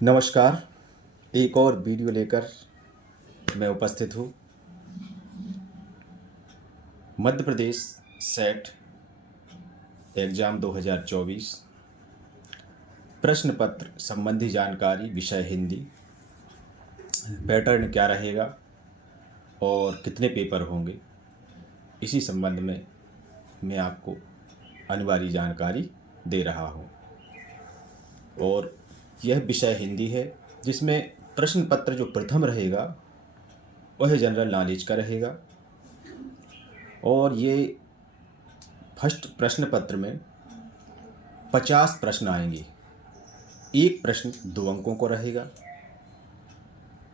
नमस्कार। एक और वीडियो लेकर मैं उपस्थित हूँ। मध्य प्रदेश सेट एग्ज़ाम 2024 प्रश्न पत्र संबंधी जानकारी, विषय हिंदी, पैटर्न क्या रहेगा और कितने पेपर होंगे, इसी संबंध में मैं आपको अनिवार्य जानकारी दे रहा हूँ। और यह विषय हिंदी है, जिसमें प्रश्न पत्र जो प्रथम रहेगा वह जनरल नॉलेज का रहेगा। और ये फर्स्ट प्रश्न पत्र में 50 प्रश्न आएंगे। एक प्रश्न 2 अंकों को रहेगा।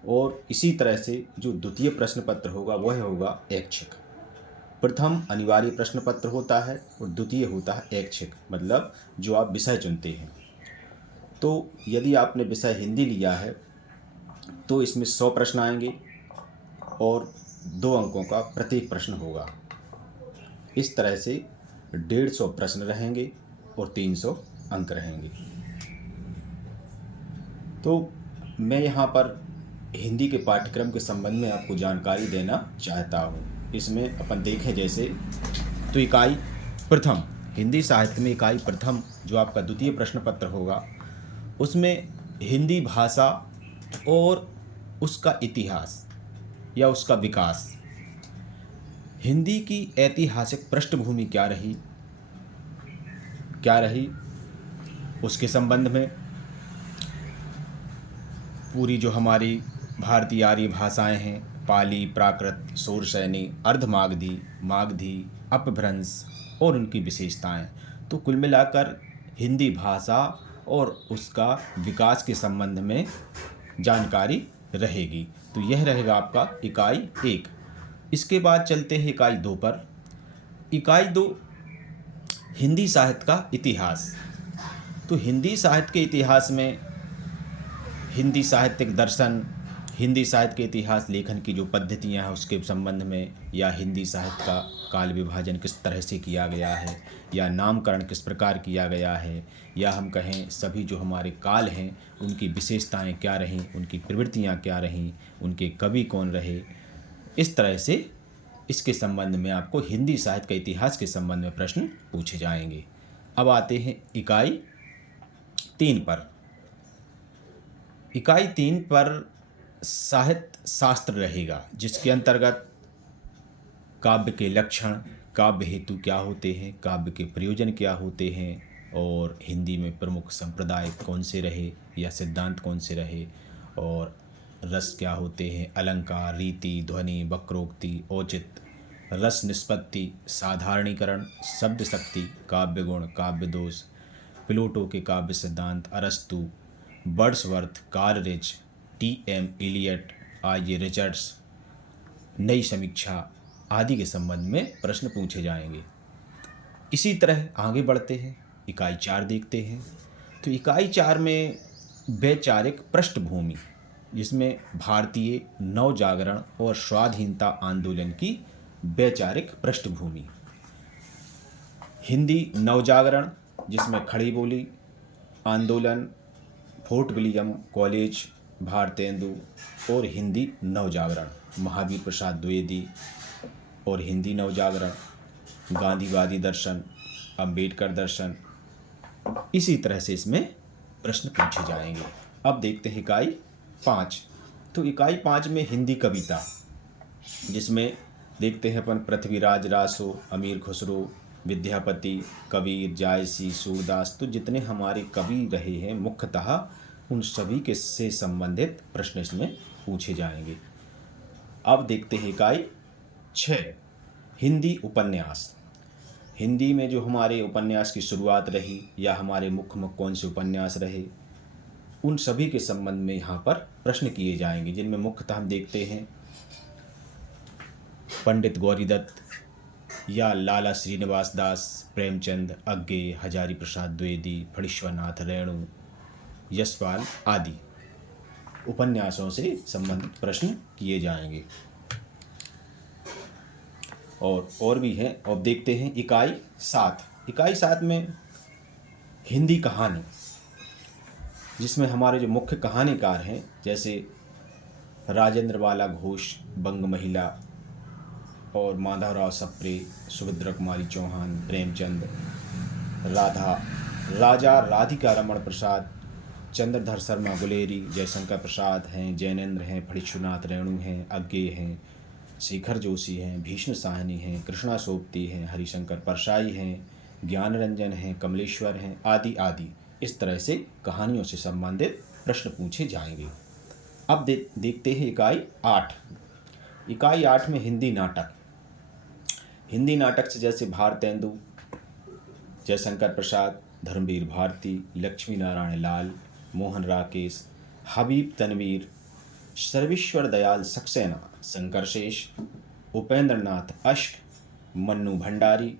और इसी तरह से जो द्वितीय प्रश्न पत्र होगा वह होगा ऐच्छिक। प्रथम अनिवार्य प्रश्न पत्र होता है और द्वितीय होता है ऐच्छिक, मतलब जो आप विषय चुनते हैं। तो यदि आपने विषय हिंदी लिया है तो इसमें 100 प्रश्न आएंगे और 2 अंकों का प्रत्येक प्रश्न होगा। इस तरह से 150 प्रश्न रहेंगे और 300 अंक रहेंगे। तो मैं यहाँ पर हिंदी के पाठ्यक्रम के संबंध में आपको जानकारी देना चाहता हूँ। इसमें अपन देखें जैसे तो इकाई प्रथम, हिंदी साहित्य में इकाई प्रथम जो आपका द्वितीय प्रश्न पत्र होगा, उसमें हिंदी भाषा और उसका इतिहास या उसका विकास, हिंदी की ऐतिहासिक पृष्ठभूमि क्या रही उसके संबंध में, पूरी जो हमारी भारतीय आर्य भाषाएं हैं, पाली, प्राकृत, शौरसैनी, अर्धमागधी, मागधी, अपभ्रंश और उनकी विशेषताएं। तो कुल मिलाकर हिंदी भाषा और उसका विकास के संबंध में जानकारी रहेगी। तो यह रहेगा आपका इकाई 1। इसके बाद चलते हैं इकाई 2 पर। इकाई 2 हिंदी साहित्य का इतिहास। तो हिंदी साहित्य के इतिहास में हिंदी साहित्यिक दर्शन, हिंदी साहित्य के इतिहास लेखन की जो पद्धतियाँ हैं उसके संबंध में, या हिंदी साहित्य का काल विभाजन किस तरह से किया गया है, या नामकरण किस प्रकार किया गया है, या हम कहें सभी जो हमारे काल हैं उनकी विशेषताएं क्या रहीं, उनकी प्रवृत्तियाँ क्या रहीं, उनके कवि कौन रहे, इस तरह से इसके संबंध में आपको हिंदी साहित्य के इतिहास के संबंध में प्रश्न पूछे जाएंगे। अब आते हैं इकाई 3 पर। इकाई 3 पर साहित्य शास्त्र रहेगा, जिसके अंतर्गत काव्य के लक्षण, काव्य हेतु क्या होते हैं, काव्य के प्रयोजन क्या होते हैं, और हिंदी में प्रमुख संप्रदाय कौन से रहे या सिद्धांत कौन से रहे, और रस क्या होते हैं, अलंकार, रीति, ध्वनि, वक्रोक्ति, औचित्य, रस निष्पत्ति, साधारणीकरण, शब्द शक्ति, काव्य गुण, काव्य दोष, प्लेटो के काव्य सिद्धांत, अरस्तु, Wordsworth, Coleridge, TM. Eliot, IJ. Richards, नई समीक्षा आदि के संबंध में प्रश्न पूछे जाएंगे। इसी तरह आगे बढ़ते हैं, इकाई 4 देखते हैं। तो इकाई 4 में वैचारिक पृष्ठभूमि, जिसमें भारतीय नवजागरण और स्वाधीनता आंदोलन की वैचारिक पृष्ठभूमि, हिंदी नवजागरण जिसमें खड़ी बोली आंदोलन, फोर्ट विलियम कॉलेज, भारतेंदु, और हिंदी नवजागरण, महावीर प्रसाद द्विवेदी और हिंदी नवजागरण, गांधीवादी दर्शन, अंबेडकर दर्शन, इसी तरह से इसमें प्रश्न पूछे जाएंगे। अब देखते हैं इकाई 5। तो इकाई 5 में हिंदी कविता, जिसमें देखते हैं अपन पृथ्वीराज रासो, अमीर खुसरो, विद्यापति, कबीर, जायसी, सूरदास, तो जितने हमारे कवि रहे हैं मुख्यतः उन सभी के से संबंधित प्रश्न इसमें पूछे जाएंगे। अब देखते हैं इकाई 6, हिंदी उपन्यास। हिंदी में जो हमारे उपन्यास की शुरुआत रही या हमारे मुख्य कौन से उपन्यास रहे, उन सभी के संबंध में यहाँ पर प्रश्न किए जाएंगे, जिनमें मुख्यतः हम देखते हैं पंडित गौरीदत्त या लाला श्रीनिवास दास, प्रेमचंद, अग्गे, हजारी प्रसाद द्विवेदी, फणीश्वरनाथ रेणु, यशपाल आदि उपन्यासों से संबंधित प्रश्न किए जाएंगे। और भी हैं। अब देखते हैं इकाई 7। इकाई 7 में हिंदी कहानी। जिसमें हमारे जो मुख्य कहानीकार हैं जैसे राजेंद्र बाला घोष, बंग महिला, और माधवराव सप्रे, सुभद्रा कुमारी चौहान, प्रेमचंद, राधा राजा राधिका रमण प्रसाद, चंद्रधर शर्मा गुलेरी, जयशंकर प्रसाद हैं, जैनेन्द्र हैं, फणीश्वरनाथ रेणु हैं, अज्ञे हैं, शेखर जोशी हैं, भीष्म साहनी हैं, कृष्णा सोबती हैं, हरिशंकर परसाई हैं, ज्ञान रंजन हैं, कमलेश्वर हैं, आदि आदि। इस तरह से कहानियों से संबंधित प्रश्न पूछे जाएंगे। अब देखते हैं इकाई 8। इकाई 8 में हिंदी नाटक। हिंदी नाटक से जैसे भारतेंदु, जयशंकर प्रसाद, धर्मवीर भारती, लक्ष्मी नारायण लाल, मोहन राकेश, हबीब तनवीर, सर्वेश्वर दयाल सक्सेना, शंकर शेष, उपेंद्र नाथ अश्क, मन्नू भंडारी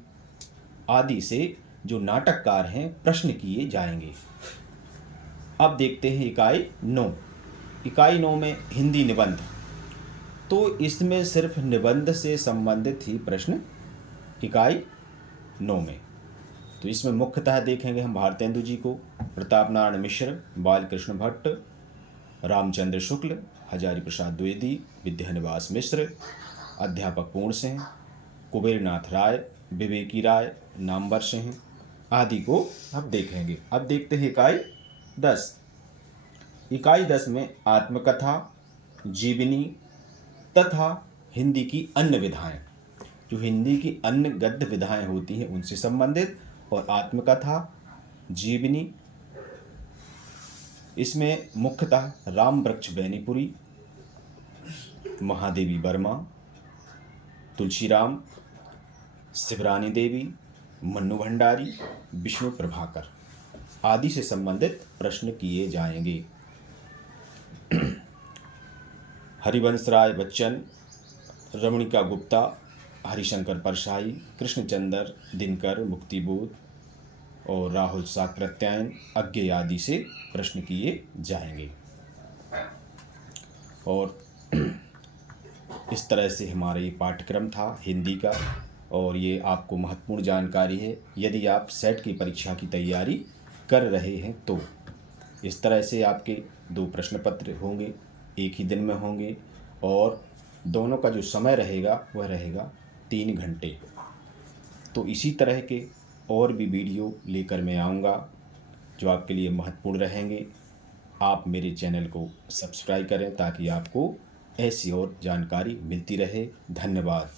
आदि से जो नाटककार हैं प्रश्न किए जाएंगे। अब देखते हैं इकाई 9। इकाई 9 में हिंदी निबंध। तो इसमें सिर्फ निबंध से संबंधित ही प्रश्न इकाई 9 में। तो इसमें मुख्यतः देखेंगे हम भारतेंदु जी को, प्रताप नारायण मिश्र, बालकृष्ण भट्ट, रामचंद्र शुक्ल, हजारी प्रसाद द्विवेदी, विद्यानिवास मिश्र, अध्यापक पूर्ण सिंह, कुबेरनाथ राय, विवेकी राय, नामवर सिंह आदि को अब देखेंगे। अब देखते हैं इकाई 10। इकाई 10 में आत्मकथा, जीवनी तथा हिंदी की अन्य विधाएं, जो हिंदी की अन्य गद्य विधाएं होती हैं उनसे संबंधित, और आत्मकथा, जीवनी, इसमें मुख्यतः राम वृक्ष बैनीपुरी, महादेवी वर्मा, तुलसीराम, शिवरानी देवी, मन्नू भंडारी, विष्णु प्रभाकर आदि से संबंधित प्रश्न किए जाएंगे। हरिवंश राय बच्चन, रमणिका गुप्ता, हरिशंकर परसाई, कृष्णचंद्र दिनकर मुक्तिबोध और राहुल साकृत्यायन, अज्ञे आदि से प्रश्न किए जाएंगे। और इस तरह से हमारा ये पाठ्यक्रम था हिंदी का, और ये आपको महत्वपूर्ण जानकारी है यदि आप सेट की परीक्षा की तैयारी कर रहे हैं तो। इस तरह से आपके 2 प्रश्न पत्र होंगे, एक ही दिन में होंगे, और दोनों का जो समय रहेगा वह रहेगा 3 घंटे। तो इसी तरह के और भी वीडियो लेकर मैं आऊँगा जो आपके लिए महत्वपूर्ण रहेंगे। आप मेरे चैनल को सब्सक्राइब करें ताकि आपको ऐसी और जानकारी मिलती रहे। धन्यवाद।